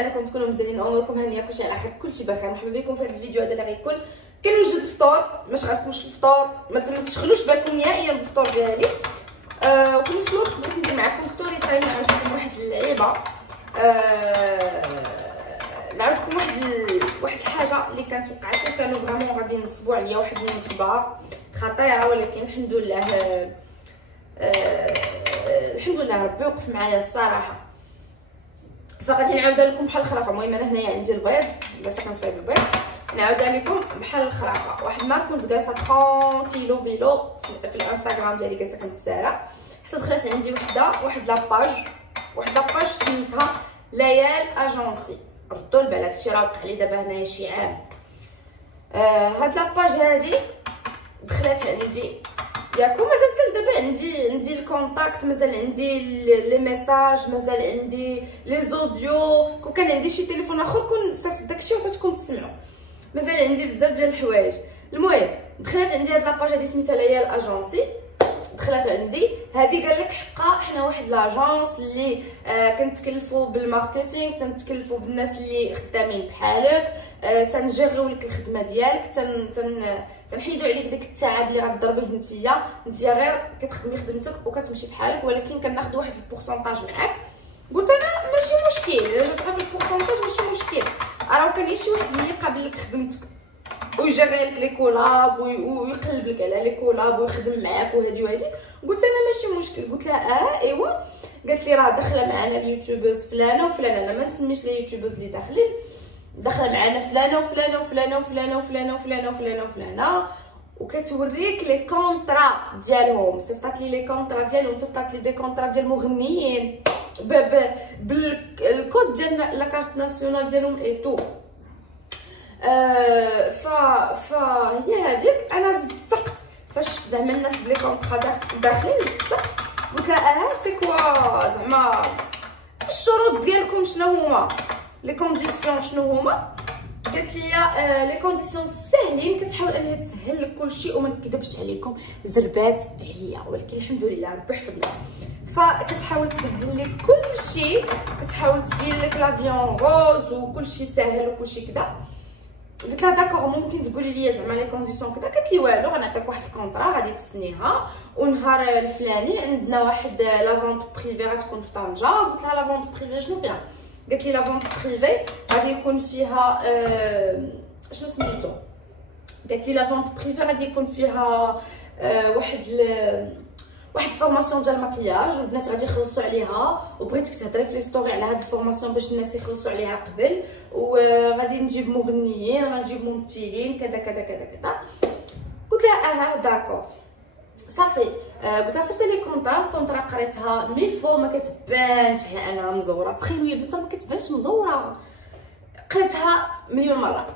انكم تكونوا مزيانين، اموركم هانيه، كلشي على خير، كلشي بخير. مرحبا بكم في هذا الفيديو هذا اللي غيكون كنوجد الفطور. ما شغلتكمش الفطور، ما تشغلوش بالكم نهائيا بالفطور ديالي. وفي نفس الوقت بغيت ندير معكم ستوري تايم، نعاود لكم واحد اللعيبه، نعاود لكم واحد الحاجه اللي كانت وقعت لي، كانوا فريمون غادي ينصبوا عليا واحد النصبه خطيره، ولكن الحمد لله الحمد لله ربي وقف معايا الصراحه. فغادي نعاودها لكم بحال الخرافه. المهم انا هنايا عندي البيض، بس كنصايب البيض، نعاودها لكم بحال الخرافه. واحد النهار كنت جالسه ترونكيلو بيلو في الانستغرام ديالي، جالسه كنتسارع، حتى دخلت عندي واحد لاباج سميتها ليال اجونسي. ردوا البال، هادشي راه وقع لي دابا هنايا شي عام. هاد لاباج هادي دخلت عندي ياكو، مازال حتى دابا عندي الكونتاكت، مازال عندي لي ميساج، مازال عندي لي زوديو. كون كان عندي شي تليفون اخر كون صيفط داكشي وعطيتكم تسمعوا، مازال عندي بزاف ديال الحوايج. المهم دخلت عندي هاد لاباج هادي سميتها ليال اجونسي. دخلت عندي هادي، قال لك حقا حنا واحد لاجونس اللي كنتكلفوا بالماركتينغ، تنتكلفوا بالناس اللي خدامين بحالك، تنجريو لك الخدمه ديالك، تنحيدوا عليك داك التعب اللي غتضربيه نتيا غير كتخدمي خدمتك وكتمشي بحالك، ولكن كناخذ واحد البورسونطاج معاك. قلت انا ماشي مشكل، الا جات غير في البورسونطاج ماشي مشكل، راه كاين شي واحد اللي يقابل لك خدمتك ويجري لك لي كولاب ويقلب لك على لي كولاب ويخدم معاك وهادي. قلت انا ماشي مشكل. قلت لها ايوا. قالت لي راه داخله معنا اليوتيوبرز فلانه وفلانه، انا ما نسميش لي يوتيوبرز اللي داخلين، داخله معنا فلانه وفلانه وفلانه وفلانه وفلانه وفلانه وفلانه وفلانه، وكتوريك لي كونطرا ديالهم. صيفطات لي لي كونطرا ديالهم، صيفطات لي دي كونطرا ديال المغنيين بالكود ديال لاكارت ناسيونال ديالهم اي تو. هي هذيك. انا زدتقت فاش زعما الناس بلي كونطرا داخلين، زدتقت قلت لها سي كوا زعما الشروط ديالكم شنو هما، لي كونديسيون شنو هما. قالت لي لي كونديسيون ساهلين، كتحاول انها تسهل لك كلشي وما نكذبش عليكم زربات عليا، ولكن الحمد لله ربي حفظنا. فكتحاول تسهل لك كلشي، كتحاول تبين لك لافيون روز وكلشي ساهل وكلشي كذا. قلت لها داكوغ، ممكن تقولي لي زعما لي كونديسيون كذا. قالت لي والو، غنعطيك واحد الكونطرا غادي تسنيها، ونهار الفلاني عندنا واحد لافونت بريفي غتكون في طنجه. قلت لها لافونت بريفي شنو فيها؟ قالت لي لافونت بريفي غادي يكون فيها شنو سميتو. قالت لي لافونت بريفي غادي يكون فيها واحد الفورماسيون ديال المكياج، والبنات غادي يخلصوا عليها، وبغيتك تهضري في لي ستوري على هاد الفورماسيون باش الناس يخلصوا عليها قبل، وغادي نجيب مغنيين، غنجيب ممثلين كذا كذا كذا كذا. قلت لها داكور صافي. قلت لها صيفطي لي الكونطرا قريتها ميل فوا، ما كتبانش انا مزوره. تخيلوا يا بنات ما كتبانش مزوره، قريتها مليون مره.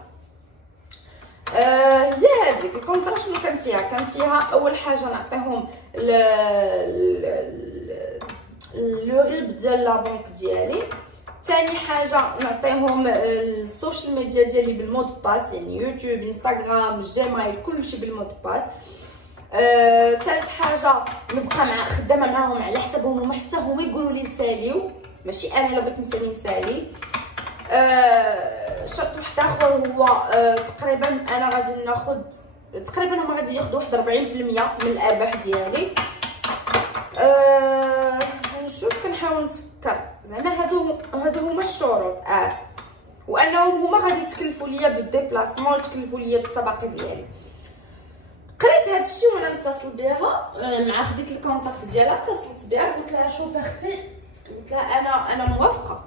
هي هذيك الكونطرا شنو كان فيها؟ كان فيها اول حاجه نعطيهم لو ريب ديال لا بنك ديالي، ثاني حاجه نعطيهم السوشيال ميديا ديالي بالمود باس، يعني يوتيوب، انستغرام، جيميل، كلشي بالمود باس. ثالث حاجه نبقى خدامه معاهم على حسابهم هما، حتى هما يقولوا لي ساليو، ماشي انا الا بغيت نسالي نسالي. شرط واحد اخر هو تقريبا انا غادي ناخذ تقريبا، هما غادي ياخذوا واحد 40% من الارباح ديالي. نشوف كنحاول نتفكر زعما هادو هما الشروط. وانهم هما غادي يتكلفوا ليا بالديبلاسمون، يتكلفوا ليا بالطبقه ديالي. قريت هذا الشيء وانا متصل بها، مع خديت الكونتاكت ديالها، اتصلت بها قلت لها شوف اختي، قلت لها انا موافقه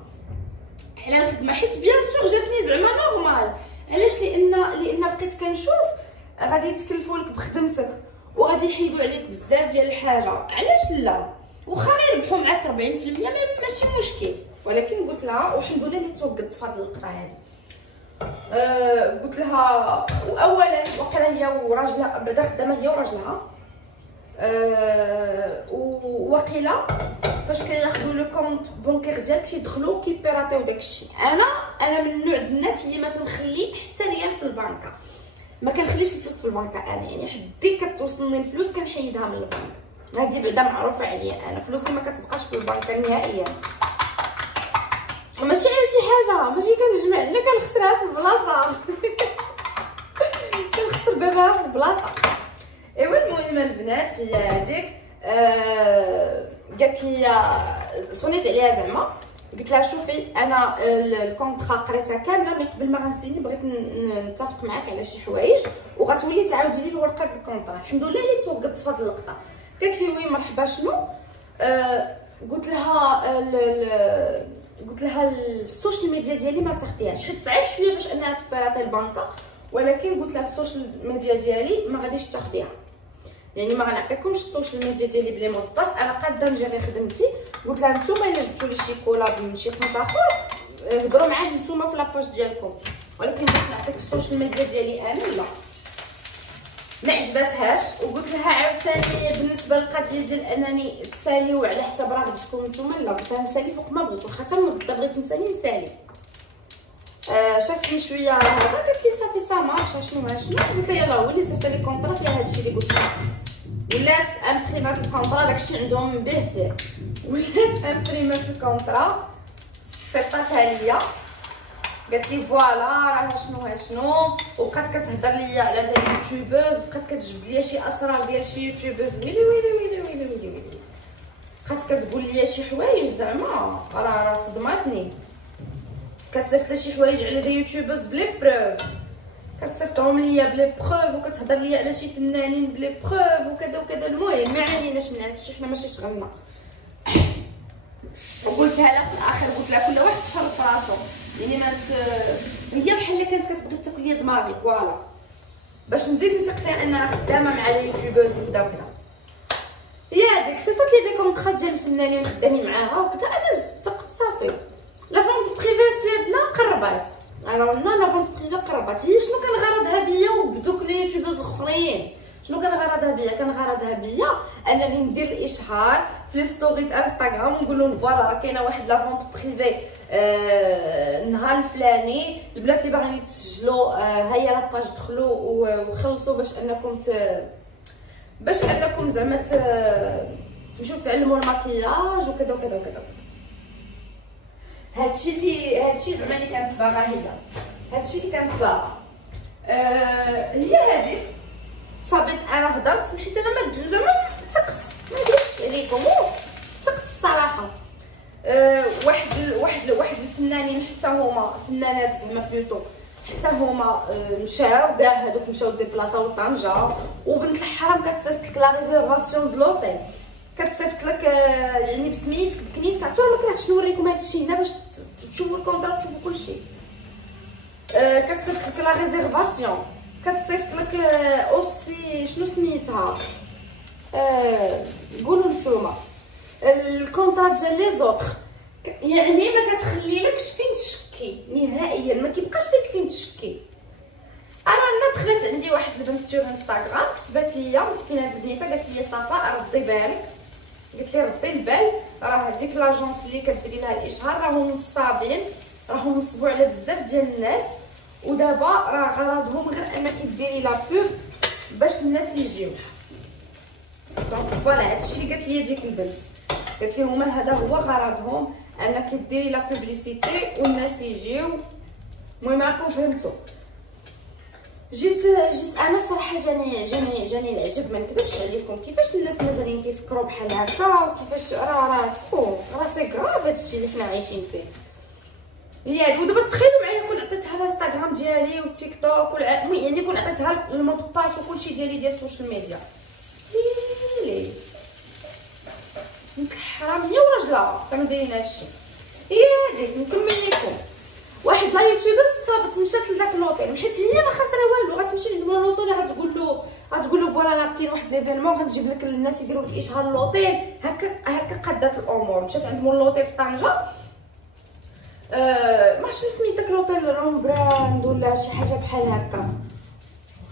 على الخدمه، حيت بيان سور جاتني زعما نورمال. علاش؟ لان بقيت كنشوف غادي يتكلفوا لك بخدمتك وغادي يحيدوا عليك بزاف ديال الحاجه. علاش لا؟ واخا يربحوا معاك 40% ماشي مشكل. ولكن قلت لها، والحمد لله اللي توقدت في هذه القطعه هذه. قلت لها واولا وقيلا هي وراجلها بعدا خدامه، هي وراجلها، وقيلا فاش كياخذوا لو كونط بونكير ديالك تيدخلوا كيبيراتيو داكشي. انا من النوع ديال الناس اللي ما تنخلي حتى ريال في البنكه، ما كنخليش الفلوس في البنكه. انا يعني حدي كتوصلني الفلوس كنحيدها من البنك، هادي بعدا معروفه عليا. انا فلوسي ما كتبقاش في البنكه نهائيا. ماشي على شي حاجه، ماشي كنجمع لا كنخسرها في البلاصه كنخسر بابها في البلاصه. ايوا المهم البنات هي هذيك قالت لي صونيت عليها زعما، قلت لها شوفي انا الكونطرا قريتها كامله، مي قبل ما غنسيني بغيت نتفق معاك على شي حوايج وغتولي تعاودي لي الورقه ديال الكونطرا. الحمد لله اللي توقدت في هذه اللقطه. قالت لي وي مرحبا شنو. قلت لها السوشيال ميديا ديالي ما تاخديهاش، حيت صعيب شويه باش انها تباراتي البنكه، ولكن قلت لها السوشيال ميديا ديالي ما غاديش تاخديها، يعني ما غنعطيكمش السوشيال ميديا ديالي بلي مود باس، انا قاده نجري خدمتي. قلت لها نتوما الا جبتوا لي شي كولاب من شي كونت اخر هضروا معاه نتوما في لاباج ديالكم، ولكن باش نعطيك السوشيال ميديا ديالي انا لا. ما عجبتهاش. وقلت لها عاوتاني بالنسبه للقضيه ديال انني تساليو على حساب رغبتكم نتوما لا، قلت لها نسالي فوق ما بغيت، واخا حتى من غدا بغيت نسالي نسالي. شافتني شويه هذا قالت لي صافي سا مارش شنو قلت لها يلاه هو اللي صيفط لي كونطرا فيها هادشي اللي قلت لها. ولات امبريمات الكونطرا داكشي عندهم به فيه، ولات امبريمات الكونطرا صيفطاتها ليا قالت لي فوالا راه شنو وبقات كتهضر ليا على داك اليوتيوبرز، بقات كتجبد ليا شي اسرار ديال شي يوتيوبرز ويلي ويلي ويلي ويلي ويلي ويلي، بقات كتقول ليا شي حوايج زعما راه صدماتني. كتصيفط لي شي حوايج على دي يوتيوبرز بلي بروف، كتصيفطهم ليا بلي بروف، وكتهضر ليا على شي فنانين بلي بروف وكذا وكذا. المهم ما عليناش من هادشي، حنا ماشي شغلنا. وقلتها لها في الاخر، قلت لها كل واحد حر في راسو، يعني هي بحال اللي كانت كتبغي تاكل ليا دماغي فوالا باش نزيد نثق فيها انها خدامه مع لي يوتيوبرز وكذا وكذا. هي هذيك صيفطات لي دي كونطرا ديال الفنانين خدامين معاها وكذا، انا زدت صافي. لا فونت بريفي سيدنا قربات، انا قلنا لا فونت بريفي قربات. هي شنو كان غرضها بيا وبدوك لي يوتيوبرز الاخرين؟ شنو كان غرضها بيا؟ كان غرضها بيا انني ندير الاشهار في لي ستوري انستغرام ونقول لهم فوالا راه كاينه واحد لا فونت بريفي النهار الفلاني، البنات اللي باغيين يتسجلوا هيا لاباج دخلوا وخلصوا باش انكم زعما تمشيو تعلموا الماكياج وكذا وكذا وكذا. هادشي زعما اللي كانت باغا هي هذه صابت. انا هضرت حيت انا ما زعما ثقت، ما نديرش عليكم ثقت الصراحه. واحد الفنانين حتى هما فنانات زعما بلوتو حتى هما مشاو كاع هذوك مشاو ديبلاصاو لطنجه، وبنت الحرام كتصيفط لك لا ريزيرفاسيون د لوطيل، كتصيفط لك يعني بسميتك بكنيتك. عرفتوا ما كرهتش نوريكم هادشي هنا باش تشوفوا الكونطرا تشوفوا كلشي. كتصيفط لك لا ريزيرفاسيون، كتصيفط لك اوسي شنو سميتها قولوا نتوما الكونطرا ديال لي زوطخ، يعني ما كتخليلكش فين تشكي نهائيا، ما كيبقاش لك فين تشكي. انا دخلت عندي واحد البنت في انستغرام كتبات ليا مسكينه البنيته قالت لي صفاء ردي بالك، قلت لي ردي البال، راه هذيك لاجونس اللي كديري لها الاشهار راهم نصابين، راهم نصبوا على بزاف ديال الناس، ودابا راه غرضهم غير انك ديري لا بوب باش الناس يجيو. دونك فوالا هادشي اللي قالت لي ديك البنت، قالت لي هما هذا هو غرضهم انك ديري لا بوبليسيتي والناس يجيو. المهم راكم فهمتوا. جيت انا الصراحه جاني العجب، ما نكذبش عليكم كيفاش الناس مازالين كيفكروا بحال هكا، وكيفاش راه سي كراف هادشي اللي حنا عايشين فيه. ياك ودابا تخيلوا معايا كون عطيتها الانستغرام ديالي والتيك توك يعني كون عطيتها المود باس وكلشي ديالي ديال السوشيال ميديا، ليه بنت الحرام هي وراجلها كانوا دايرين هادشي. هي هاديك نكمل لكم واحد لا يوتيوبر صابت مشات لذاك لوطيل، حيت هي ما خاسره والو، غتمشي لعند لوطيل غتقول له فوالا راه كاين واحد ليفينمون غنجيب لك الناس يديروا لك اشهار لوطيل. هكا قادات الامور. مشات عند مول لوطيل في طنجه، ما شنو سميت داك لوطيل روم براند ولا شي حاجه بحال هكا،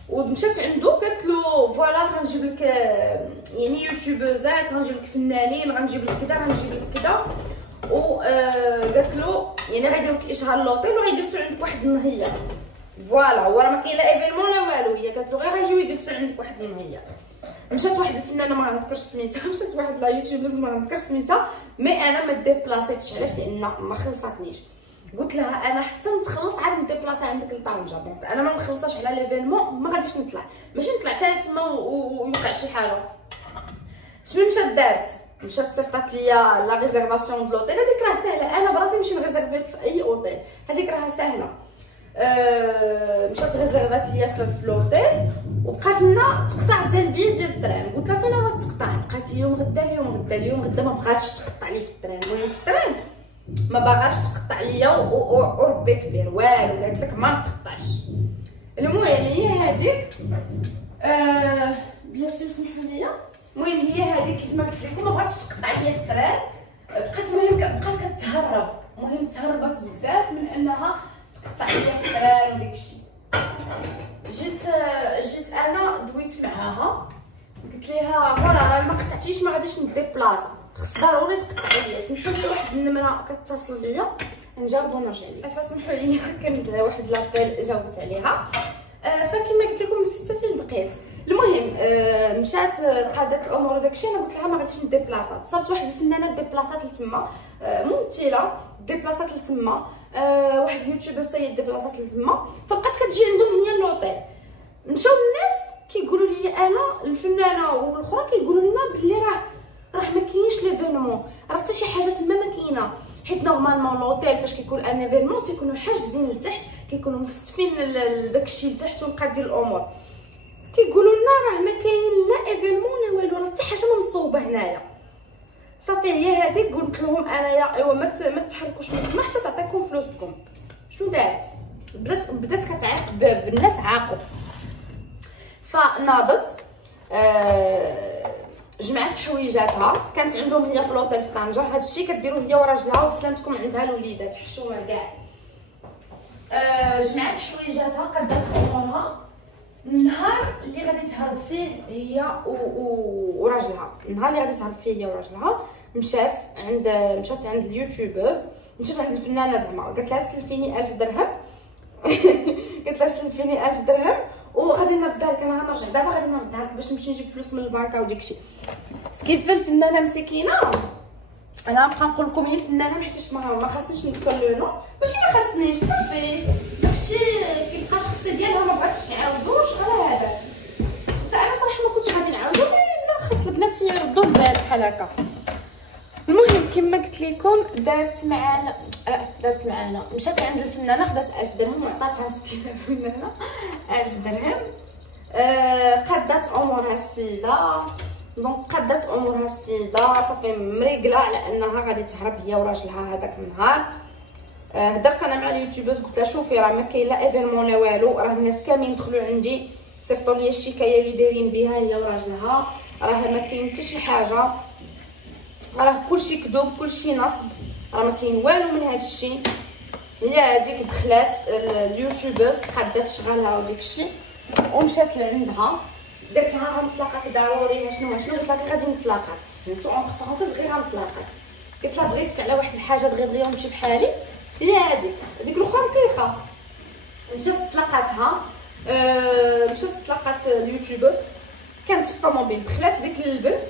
ومشات عنده قالت له فوالا غنجيب لك يعني يوتيوبرزات، غنجيب لك فنانين، غنجيب لك كذا غنجيب لك كذا، و قالت له يعني غيديروا لك اشهار لوطيل وغيجلسوا عندك واحد النهيه. فوالا هو راه ما كاين لا ايفينمون لا والو، هي قالت له غير غيجيو يجلسوا عندك واحد النهيه. مشات واحد الفنانه ما غنذكرش سميتها، مشات واحد لا يوتيوبرز ما غنذكرش سميتها، مي انا ما ديبلاسيتش علاش؟ لان ما خلصاتنيش. قلت لها انا حتى نتخلص عاد نديبلاصي عندك لطنجه، دونك انا ما نخلصش على ليفينمون ما غاديش نطلع، ماشي نطلع حتى تما ويوقع شي حاجه. شنو مشات دارت؟ مشات صيفطات ليا لا ريزيرفاسيون دو لوطيل. هذيك راه سهله، انا براسي نمشي نريزيرفي في اي اوتيل، هذيك راه سهله. مشات ريزيرفات ليا في لوطيل، وبقات لنا تقطع حتى البي ديال التران. قلت لها فين هو تقطع؟ بقات اليوم غدا اليوم غدا ما بغاتش تقطع لي في التران. المهم في التران ما باغاش تقطع ليا وربي كبير والو، قالت لك ما نقطعش. المهم هي هذيك بلاتي سمحوا لي، المهم هي هذيك كيف ما قلت لكم ما بغاتش تقطع ليا في التران، بقات كتهرب. المهم تهربت بزاف من انها تقطع ليا في التران وداكشي. جيت انا دويت معاها قلت ليها فوالا راه ما قطعتيش ما غاديش نديبلاصا، خص ضروري تقطعي ليا. سمحوا لي واحد النمره كتصل بيا نجاوب ونرجع ليا. فسمحوا لي كانت واحد لابيل جاوبت عليها. فكما قلت لكم نسيت فين بقيت. المهم مشات قادت الامور وداكشي. انا قلت لها ما غاديش نديبلاصا. تصابت واحد الفنانه ديبلاصات لتما، ممثله ديبلاصات لتما، واحد اليوتيوبر سيد ديبلاصات لتما، فبقات كتجي عندهم هي اللوطيل. مشاو الناس كيقولوا لي انا الفنانه والاخرى كيقولوا لنا بلي راه ما كاينش ليفينمون، راه حتى شي حاجه تما ما كاينه، حيت نورمالمون لوطيل فاش كيكون ان ايفينمون تيكونوا حاجزين لتحت، كيكونوا مستفين داكشي لتحت ومقادين الامور. كيقولوا لنا راه ما كاين لا ايفينمون لا والو، راه حتى حاجه ما مصوبه هنايا. صافي هي هذيك قلت لهم انايا ايوا ما تحركوش من تما حتى تعطيكم فلوسكم. شنو دارت؟ بدات كتعاق بالناس عاقوا. فناضت جمعت حويجاتها، كانت عندهم هي في لوطيل في طنجه. هادشي كديروه هي وراجلها وبسلامتكم عندها الوليدات حشومه كاع. جمعت حويجاتها قدات امورها. النهار اللي غادي تهرب فيه هي وراجلها، النهار اللي غادي تهرب فيه هي وراجلها مشات عند اليوتيوبرز، مشات عند الفنانه زعما قالت لها سلفيني 1000 درهم. قالت لها سلفيني 1000 درهم وغادي نردها لك. انا غنرجع دابا غادي نردها لك باش نمشي نجيب فلوس من البنكه وداكشي. كيف الفنانه مسكينه، انا نبقى نقول لكم هي الفنانه حيت ما خاصنيش نذكر لو نو، ماشي ما خاصنيش صافي داكشي كيبقى الشخصيه ديالها ما بغاتش تعاودوش على هذا. حتى انا صراحه ما كنتش غادي نعاودو، لا خاص البنات يردوا البال بحال هكا. المهم كما قلت لكم دارت معانا مشات عند الفنانه خدات 1000 درهم وعطاتها مسكينه الفنانه 1000 درهم. قادات امورها السيده، دونك قادات امورها السيده صافي مريقله على انها غادي تهرب هي وراجلها هذاك النهار. هضرت انا مع اليوتيوبرز قلت لها شوفي راه ما كاين لا ايفينمون لا والو، راه الناس كاملين دخلوا عندي صيفطوا لي الشكايه اللي دايرين بها هي وراجلها، راه ما كاين حتى شي حاجه، راه كلشي كذوب كلشي نصب، راه ما كاين والو من هذا الشيء. هي هذيك دخلات اليوتيوبرز قادات شغالها وديك الشيء ومشات لعندها قالت لها غنتلاقاك ضروري. شنو قلت لها غادي نتلاقاك فهمتوا اونطر بارونتيز غير غنتلاقاك. قلت لها بغيتك على واحد الحاجه دغيا ونمشي في حالي. هي هذيك الاخرى مطيخه مشات تلاقاتها. مشات تلاقات اليوتيوبرز كانت في الطوموبيل. دخلات ديك البنت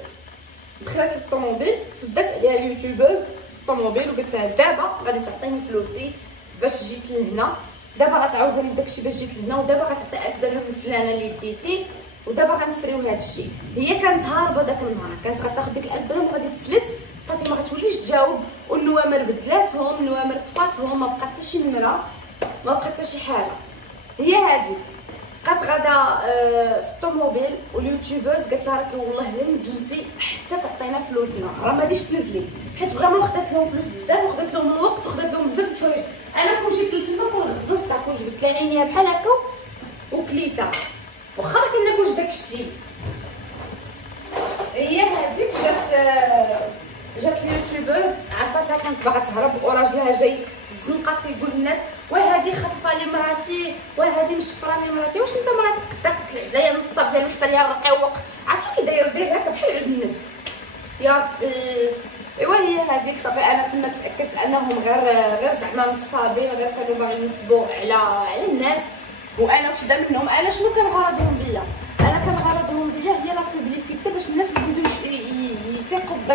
دخلت للطوموبيل سدات عليها اليوتيوبر في الطوموبيل وقالت لها دابا غادي تعطيني فلوسي باش جيت لهنا، دابا غتعاودي لي داكشي باش جيت لهنا، ودابا غتعطي 1000 درهم لفلانه اللي ديتي، ودابا غنفريو هذا الشيء. هي كانت هاربه داك النهار، كانت غتاخذ ديك 1000 درهم وغادي تسلت صافي ما غتوليش تجاوب، والنوامر بدلاتهم النوامر طفاتهم، ما بقات حتى شي نمره ما بقات حتى شي حاجه. هي هذه بقات غادا في الطوموبيل واليوتيوبرز قالت لها راكي والله الا نزلتي حتى تعطينا فلوسنا، راه ما غاديش تنزلي حيت فريمون خدات لهم فلوس بزاف وخدات لهم الوقت وخدات لهم بزاف د الحوايج. انا كون جيت لتما كون غززتها كون جبت لها عينيها بحال هكا وكليتها واخا ما كناكلش داك الشيء. هي هذيك جات اليوتيوبرز عرفتها كانت باغا تهرب وراجلها جاي في الزنقه تيقول للناس وهذه خطفه لي مراتي وهذه مشفره لي مراتي. واش انت مراتك داك العجله نصاب ديال حتى ليها الرقيوق عرفتو كي داير هكا بحال العنب يا ربي. ايوا هي هذيك صافي انا تما تاكدت انهم غير زعما نصابين، غير كانوا باغيين ينصبوا على الناس وانا وحده منهم. انا شنو كان غرضهم بيا؟ انا كان غرضهم بيا هي لا بوبليسيتي باش الناس يزيدوا يثيقوا في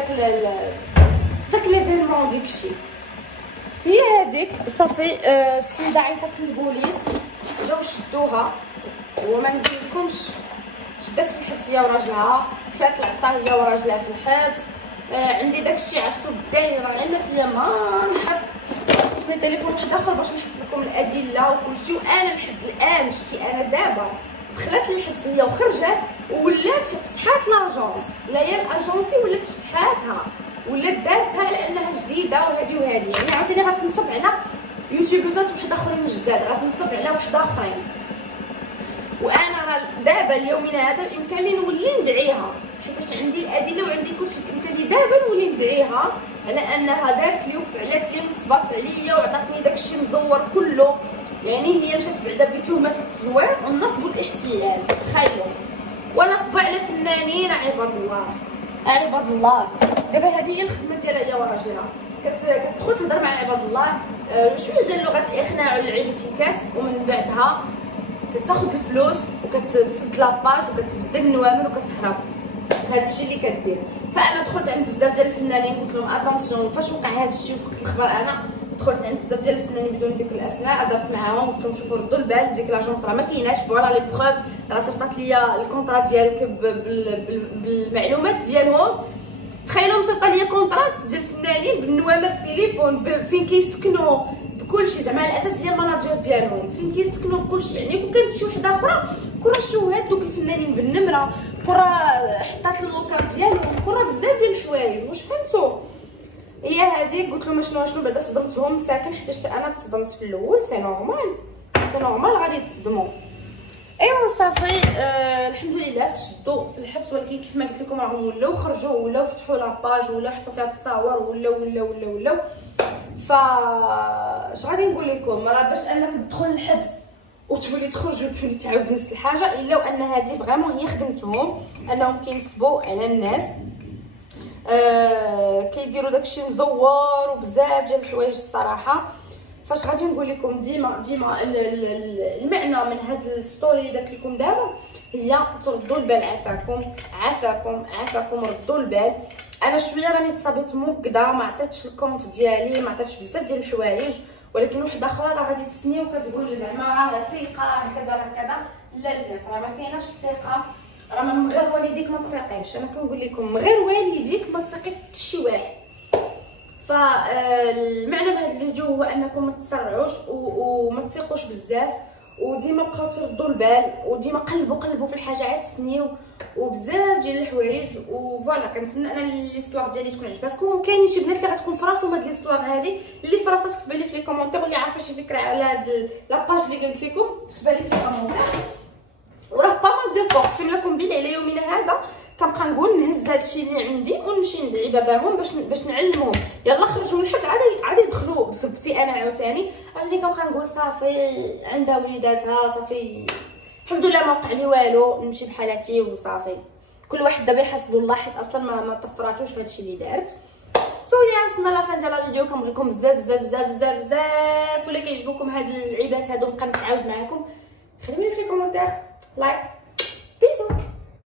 داك ليفينمون ديك الشيء. هي هذيك صافي. السيده عيطت للبوليس، جاو شدوها، وما نقولكمش شدات في الحبس هي وراجلها، كلات العصا هي وراجلها في الحبس. عندي داكشي عرفتو بداية راه غير ما فيا ما نحط خصني تليفون واحد اخر باش نحط لكم الادله وكلشي. وانا لحد الان شتي انا دابا دخلت للحبس هي وخرجت ولات فتحات لاجونس، لا هي الاجونسي ولات فتحاتها ولات دارتها على انها جديده وهادي وهادي. يعني عاوتاني غتنصب على يوتيوبرات واحد اخرين جداد، غتنصب على واحد اخرين. وانا راه دابا اليومين هذا بامكان لي نولي ندعيها حيتاش عندي الادله وعندي كلشي، بامكان لي دابا نولي ندعيها على انها دارت لي وفعلات لي ونصبات عليا وعطاتني داكشي مزور كله. يعني هي مشات بعدا بتهمه التزوير والنصب والاحتيال، تخيلوا. ونصب على فنانين عباد الله، عباد الله. دابا هذه هي الخدمه ديالها هي وراجلها، كتدخل تهضر مع عباد الله شويه ديال لغه الاقناع والعيبتيكات، ومن بعدها كتاخذ الفلوس وكتسد لاباج وكتبدل النوامر وكتهرب. هادشي اللي كدير. فانا دخلت عند بزاف ديال الفنانين قلت لهم اتونسيون فاش وقع هادشي وسكت الخبر. انا دخلت عند بزاف ديال الفنانين بدون ذكر الاسماء، هضرت معاهم قلت لهم شوفوا ردوا البال، ديك لاجونس راه ما كايناش، فوالا لي بروف، راه صيفطات ليا الكونطرا ديالك بالمعلومات ديالهم. تخيلوا مصيفطه ليا كونطرات ديال الفنانين بالنوامر التليفون فين كيسكنوا بكلشي، زعما على اساس هي المناجر ديالهم فين كيسكنوا بكلشي. يعني كون كانت شي وحده اخرى كون شوهات دوك الفنانين بالنمره، كون حطات اللوكال ديالهم، كون بزاف ديال الحوايج. واش فهمتوا؟ هي هذيك قلت لهم شنو بعدا صدمتهم ساكن حيت انا تصدمت في الاول. سي نورمال غادي تصدموا. ايوا صافي. الحمد لله تشدوا في الحبس، ولكن كيف ما قلت لكم راهم ولاو خرجوا ولاو فتحوا لاباج ولاو حطوا فيها التصاور ولاو. فاش غادي نقول لكم، راه باش انك تدخل الحبس وتولي تخرج وتولي تعاود نفس الحاجه، الا وان هذه فريمون هي خدمتهم، انهم كينصبوا على الناس. كيديروا داكشي مزور وبزاف ديال الحوايج الصراحه. فاش غادي نقول لكم ديما المعنى من هاد الستوري اللي درت لكم دابا هي تردوا البال. عافاكم ردوا البال. انا شويه راني تصابيت موكده، ما عطيتش الكونت ديالي، ما عطيتش بزاف ديال الحوايج، ولكن وحده اخرى راه غادي تسني وكتقول زعما راه ثقه راه كذا. لا الناس راه ما كايناش الثقه، راه من غير والديك ما تثقيش. انا كنقول لكم من غير والديك ما تثقي في شي واحد. فالمعنى بهذا الفيديو هو انكم ما تسرعوش وما تثقوش بزاف، وديما بقاو تردوا البال، وديما قلبوا في الحاجات، سنيو وبزاف ديال الحوايج. وفوالا كنتمنى ان ليستوار ديالي تكون عجباتكم، وكاينين شي بنات اللي غتكون في راسهم هاد ليستوار هادي اللي في راسها تكتب لي في لي كومونتير، واللي عارفه شي فكره على هاد لاباج اللي قلت لكم تكتب لي في لي كومونتير. وراه با مال دو فوا قسم لكم بالله على يومنا هذا كنبقى نقول نهز هادشي اللي عندي ونمشي ندعي باباهم باش نعلمهم يلا خرجوا من الحبس عادي يدخلوا بسبتي انا عاوتاني. عشان كنبقى نقول صافي عندها وليداتها، صافي الحمد لله ما وقع لي والو، نمشي بحالاتي وصافي. كل واحد دابا يحاسب الله، حيت اصلا ما طفراتوش في هادشي اللي دارت. يا وصلنا لافان ديال الفيديو. كنبغيكم بزاف. ولا كيعجبوكم هاد العيبات هادو نبقى نتعاود معاكم، خليوني في لي كومونتير لايك